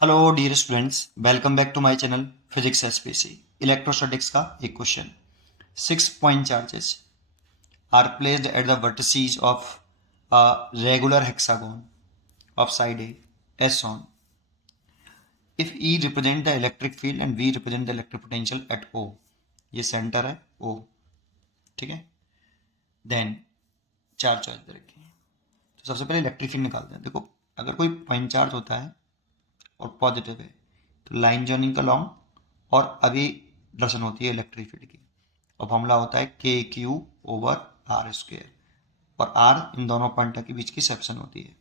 Hello dear students, welcome back to my channel physics SPC. Electrostatics का एक question. 6 point charges are placed at the vertices of a regular hexagon of side a as on. If E represent the electric field and V represent the electric potential at O. ये centre है ओ, ठीक है। Then चार choice दे रखी है। तो सबसे पहले इलेक्ट्रिक फील्ड निकालते हैं। देखो, अगर कोई पॉइंट चार्ज होता है और पॉजिटिव है तो लाइन जॉइनिंग का लॉन्ग और अभी दर्शन होती है इलेक्ट्रिक फील्ड की। और फॉर्मूला होता है के क्यू ओवर आर स्क्वेयर, और आर इन दोनों पॉइंट के बीच की सेक्शन होती है।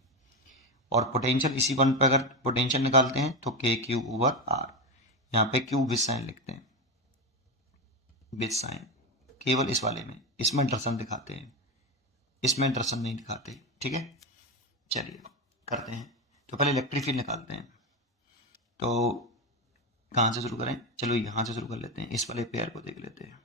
और पोटेंशियल इसी पॉइंट पर अगर पोटेंशियल निकालते हैं तो के क्यू ओवर आर। यहाँ पे क्यू विद साइन लिखते हैं, विद साइन केवल इस वाले में, इसमें दर्शन दिखाते हैं, इसमें दर्शन नहीं दिखाते, ठीक है। चलिए करते हैं। तो पहले इलेक्ट्रिक फील्ड निकालते हैं। तो कहाँ से शुरू करें? चलो यहाँ से शुरू कर लेते हैं, इस वाले पेयर को देख लेते हैं।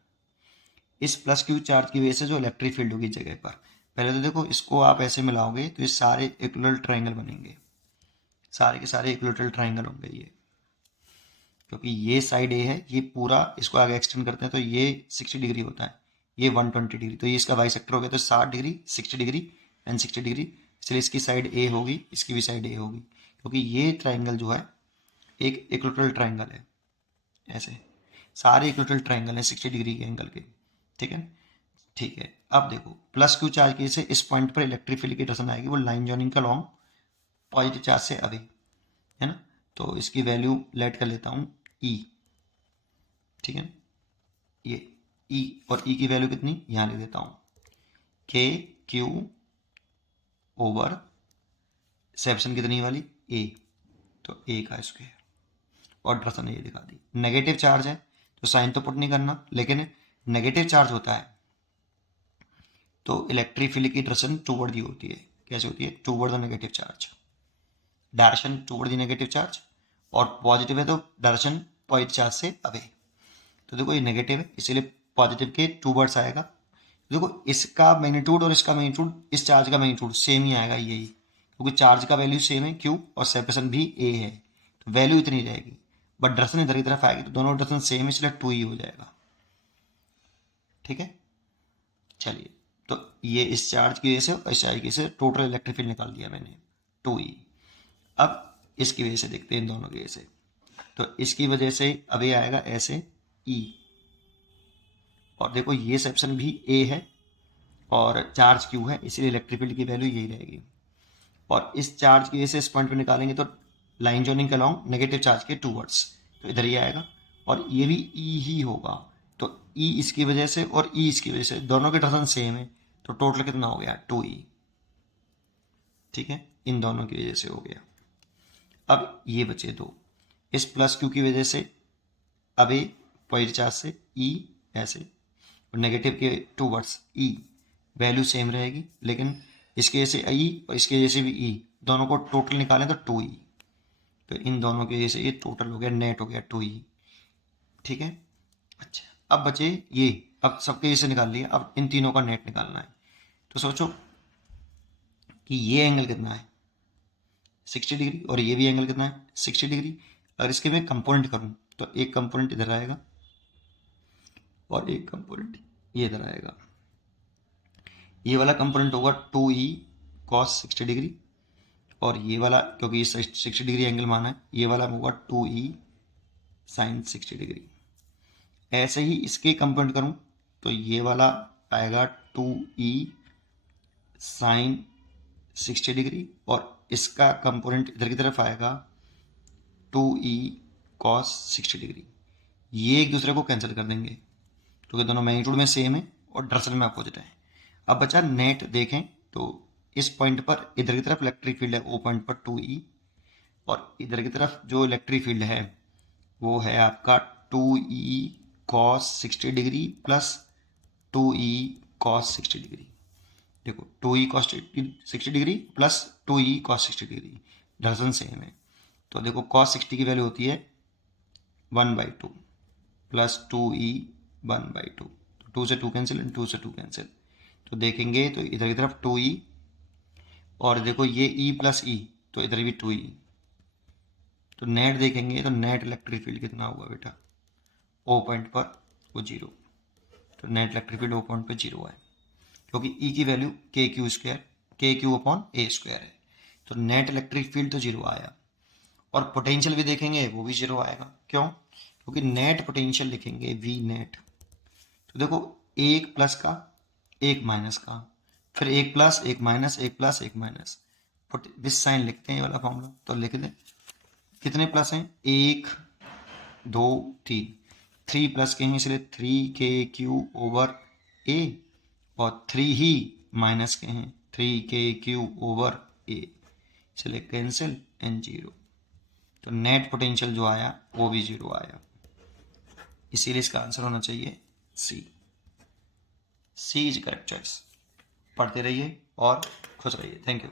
इस प्लस क्यू चार्ज की वजह से जो इलेक्ट्रिक फील्ड होगी जगह पर, पहले तो देखो इसको आप ऐसे मिलाओगे तो ये सारे इक्विलेटरल ट्रायंगल बनेंगे, सारे के सारे इक्विलेटरल ट्रायंगल होंगे ये। क्योंकि ये साइड ए है, ये पूरा इसको आगे एक्सटेंड करते हैं तो ये 60 डिग्री होता है, ये 120 डिग्री, तो ये इसका बाई सेक्टर हो गया। तो 60 डिग्री, 60 डिग्री एंड 60 डिग्री, इसलिए इसकी साइड ए होगी, इसकी भी साइड ए होगी। क्योंकि ये ट्राइंगल जो है एक इक्विलेटरल ट्राइंगल है, ऐसे सारे इक्विलेटरल ट्राइंगल हैं 60 डिग्री के एंगल के, ठीक है। ठीक है, अब देखो प्लस क्यू चार्ज की से इस पॉइंट पर इलेक्ट्रिक फील्ड की डायरेक्शन आएगी वो लाइन जॉइनिंग का लॉन्ग पॉजिटिव चार्ज से अभी, है ना। तो इसकी वैल्यू लेट कर लेता हूँ ई, ठीक है। ये ई, और ई की वैल्यू कितनी यहाँ लिख देता हूँ, के क्यू ओवर सेक्शन कितनी वाली ए, तो ए का स्क्वायर, और डायरेक्शन ये दिखा दी। नेगेटिव चार्ज है तो साइन तो पुट नहीं करना, लेकिन नेगेटिव चार्ज होता है तो इलेक्ट्रिक फील्ड की डायरेक्शन टूवर्ड दी होती है। कैसे होती है? Toward the negative charge, direction toward the negative charge. और पॉजिटिव है तो डायरेक्शन पॉजिटिव चार्ज से अवे। तो देखो ये नेगेटिव है इसीलिए पॉजिटिव के टूवर्ड्स आएगा। देखो इसका मैग्नीट्यूड और इसका मैग्नीट्यूड, इस चार्ज का मैग्नीट्यूड सेम ही आएगा यही, क्योंकि चार्ज का वैल्यू सेम है क्यू और सेपरेशन भी ए है, तो वैल्यू इतनी रहेगी। बट डायरेक्शन इधर की तरफ आएगी तो दोनों डायरेक्शन सेम है, इसलिए 2 ही हो जाएगा, ठीक है। चलिए, तो ये इस चार्ज की वजह से और इस चार्ज की वजह से टोटल इलेक्ट्रिक फील्ड निकाल दिया मैंने 2E। अब इसकी वजह से देखते हैं, इन दोनों की वजह से। तो इसकी वजह से अभी आएगा ऐसे E, और देखो ये सेक्शन भी A है और चार्ज Q है, इसलिए इलेक्ट्रिक फील्ड की वैल्यू यही रहेगी। और इस चार्ज की वजह से इस पॉइंट पे निकालेंगे तो line joining along negative charge के टूवर्ड्स, तो इधर ही आएगा। और ये भी E ही होगा, तो E इसकी वजह से और E इसकी वजह से, दोनों के डायरेक्शन सेम है, तो टोटल कितना हो गया 2E, ठीक है। इन दोनों की वजह से हो गया। अब ये बचे दो, इस प्लस क्यू की वजह से अभी पॉजिटिव चार्ज से E ऐसे, और नेगेटिव के टूवर्ड्स E, वैल्यू सेम रहेगी, लेकिन इसके वजह से E और इसके वजह से भी E, दोनों को टोटल निकालें तो 2E। तो इन दोनों की वजह से ये टोटल हो गया, नेट हो गया 2E, ठीक है। अच्छा, अब बचे ये, अब सबके वजह से निकाल लिया, अब इन तीनों का नेट निकालना है। तो सोचो कि ये एंगल कितना है 60 डिग्री, और ये भी एंगल कितना है 60 डिग्री। अगर इसके मैं कंपोनेंट करूं तो एक कंपोनेंट इधर आएगा और एक कंपोनेंट ये इधर आएगा। ये वाला कंपोनेंट होगा 2E कॉस 60 डिग्री, और ये वाला क्योंकि ये 60 डिग्री एंगल माना है, ये वाला होगा 2E साइन 60 डिग्री। ऐसे ही इसके कंपोनेंट करूं तो ये वाला आएगा 2E साइन 60 डिग्री, और इसका कंपोनेंट इधर की तरफ आएगा 2E कॉस 60 डिग्री। ये एक दूसरे को कैंसिल कर देंगे क्योंकि दोनों मैग्नीट्यूड में सेम है और डायरेक्शन में अपोजिट है। अब बचा नेट, देखें तो इस पॉइंट पर इधर की तरफ इलेक्ट्रिक फील्ड है ओ पॉइंट पर 2E, और इधर की तरफ जो इलेक्ट्रिक फील्ड है वो है आपका 2E cos 60 degree plus 2E cos 60 degree. देखो 2E cos 60 degree plus 2E cos 60 degree, direction same है। तो देखो कॉस 60 की वैल्यू होती है 1/2 प्लस 2E 1/2, तो 2 से 2 कैंसिल, 2 से 2 कैंसिल। तो देखेंगे तो इधर की तरफ 2E, और देखो ये E प्लस E, तो इधर भी 2E, तो नेट देखेंगे तो नेट इलेक्ट्रिक फील्ड कितना हुआ बेटा, ओ पॉइंट पर वो 0, तो net electric field O point पर 0 है, क्योंकि ई की वैल्यू के क्यू अपॉन ए स्क्वायर है, तो नेट इलेक्ट्रिक फील्ड तो 0 आया। और पोटेंशियल भी देखेंगे वो भी 0 आएगा, क्यों, क्योंकि नेट पोटेंशियल लिखेंगे वी नेट, तो देखो एक प्लस का एक माइनस का, फिर एक प्लस एक माइनस, एक प्लस एक माइनस, विथ साइन लिखते हैं ये वाला फॉर्मूला, तो लिख दें कितने प्लस हैं, 1 2 3, 3 प्लस के हैं इसलिए 3 k क्यू ओवर ए, और 3 ही माइनस के हैं 3 k क्यू ओवर ए, इसलिए कैंसिल एन 0, तो नेट पोटेंशियल जो आया वो भी 0 आया, इसीलिए इसका आंसर होना चाहिए सी। सी इज करेक्ट चॉइस। पढ़ते रहिए और खुश रहिए। Thank you.